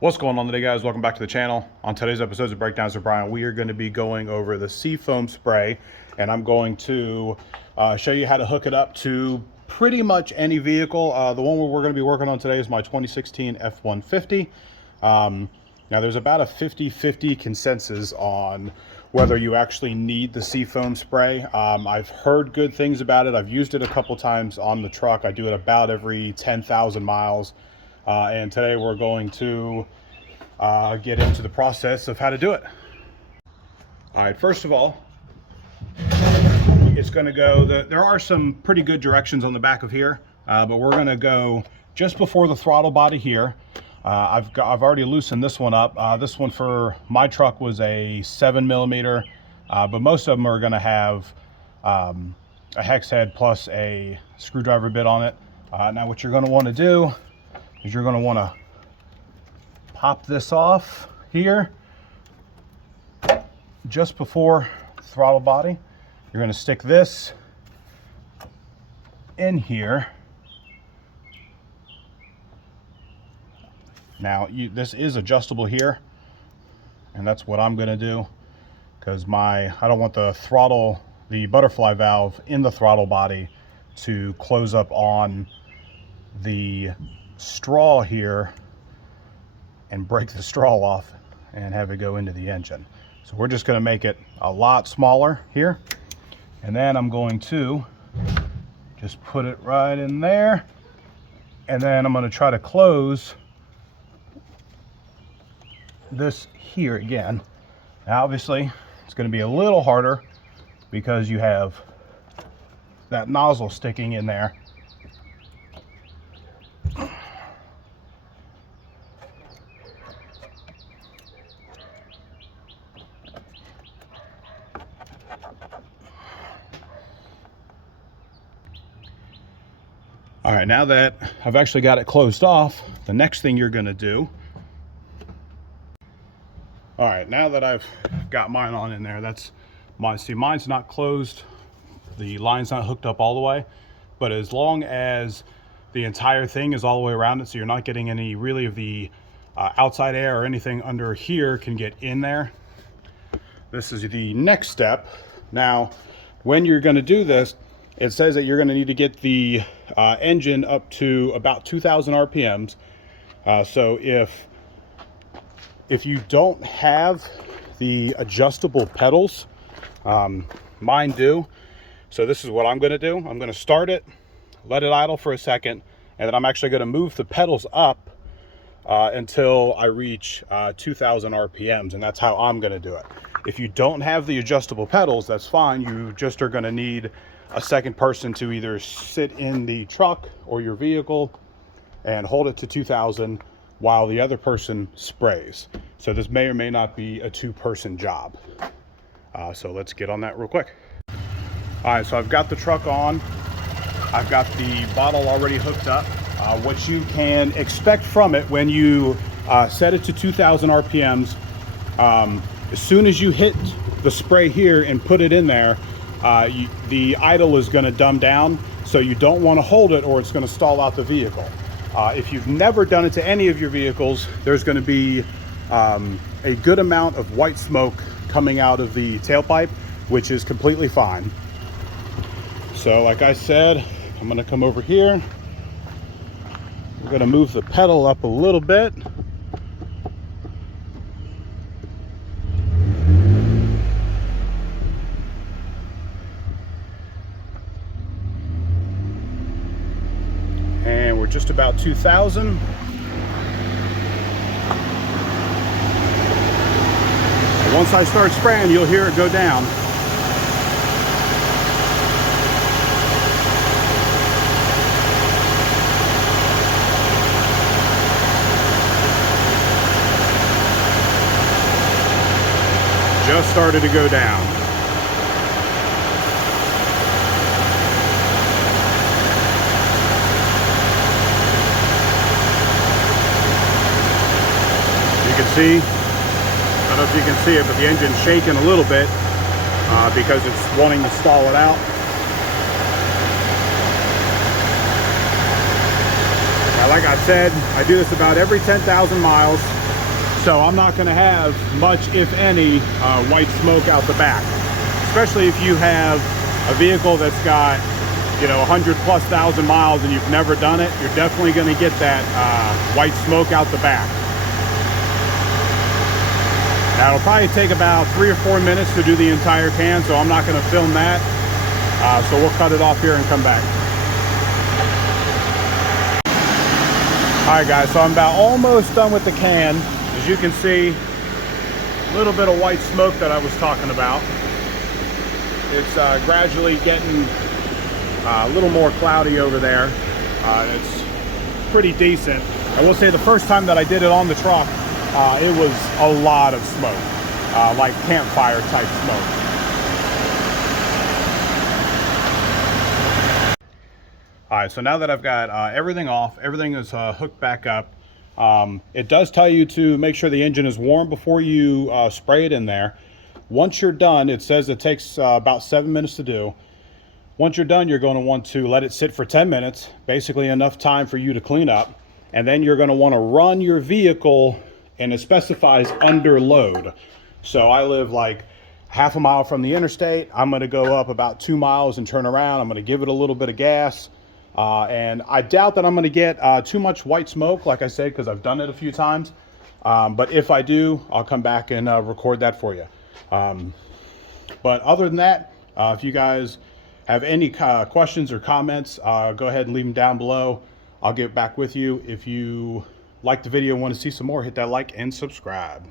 What's going on today, guys? Welcome back to the channel. On today's episode of Breakdowns with Brian, we are going to be going over the Seafoam spray, and I'm going to show you how to hook it up to pretty much any vehicle. The one we're going to be working on today is my 2016 F-150. Now there's about a 50-50 consensus on whether you actually need the Seafoam spray. I've heard good things about it. I've used it a couple times on the truck. I do it about every 10,000 miles. And today we're going to get into the process of how to do it. All right, first of all, it's going to go, there are some pretty good directions on the back of here, but we're going to go just before the throttle body here. I've already loosened this one up. This one for my truck was a 7mm, but most of them are going to have a hex head plus a screwdriver bit on it. Now what you're going to want to do is you're going to want to pop this off here just before the throttle body. You're going to stick this in here. Now this is adjustable here, and that's what I'm going to do because I don't want the butterfly valve in the throttle body to close up on the straw here and break the straw off and have it go into the engine. So we're just going to make it a lot smaller here, and then I'm going to just put it right in there, and then I'm going to try to close this here again. Now obviously it's going to be a little harder because you have that nozzle sticking in there. All right, now that I've actually got it closed off, the next thing you're going to do. All right, now that I've got mine on in there, that's mine. See, mine's not closed. The line's not hooked up all the way, but as long as the entire thing is all the way around it, so you're not getting any really of the outside air or anything under here can get in there. This is the next step. Now, when you're going to do this, it says that you're going to need to get the engine up to about 2,000 RPMs. So if you don't have the adjustable pedals, mine do. So this is what I'm going to do. I'm going to start it, let it idle for a second, and then I'm actually going to move the pedals up until I reach 2,000 RPMs, and that's how I'm going to do it. If you don't have the adjustable pedals, that's fine. You just are going to need a second person to either sit in the truck or your vehicle and hold it to 2,000 while the other person sprays. So this may or may not be a two-person job. So let's get on that real quick. All right, so I've got the truck on. I've got the bottle already hooked up. What you can expect from it when you set it to 2,000 RPMs, as soon as you hit the spray here and put it in there, the idle is going to dumb down, so you don't want to hold it or it's going to stall out the vehicle. If you've never done it to any of your vehicles, there's going to be a good amount of white smoke coming out of the tailpipe, which is completely fine. So like I said, I'm going to come over here. I'm going to move the pedal up a little bit. And we're just about 2,000. Once I start spraying, you'll hear it go down. Just started to go down. You can see, I don't know if you can see it, but the engine's shaking a little bit because it's wanting to stall it out. Now, like I said, I do this about every 10,000 miles. So I'm not going to have much, if any, white smoke out the back. Especially if you have a vehicle that's got, you know, 100,000+ miles and you've never done it, you're definitely going to get that white smoke out the back. Now it'll probably take about 3 or 4 minutes to do the entire can, so I'm not going to film that. So we'll cut it off here and come back. Alright guys, so I'm about almost done with the can. As you can see, a little bit of white smoke that I was talking about. It's gradually getting a little more cloudy over there. It's pretty decent. I will say the first time that I did it on the truck, it was a lot of smoke, like campfire type smoke. All right, so now that I've got everything off, everything is hooked back up. It does tell you to make sure the engine is warm before you spray it in there. Once you're done, it says it takes about 7 minutes to do. Once you're done, you're going to want to let it sit for 10 minutes, basically enough time for you to clean up. And then you're going to want to run your vehicle, and it specifies under load. So I live like half a mile from the interstate. I'm going to go up about 2 miles and turn around. I'm going to give it a little bit of gas. And I doubt that I'm going to get too much white smoke, like I said, because I've done it a few times. But if I do, I'll come back and record that for you. But other than that, if you guys have any questions or comments, go ahead and leave them down below. I'll get back with you. If you like the video and want to see some more, hit that like and subscribe.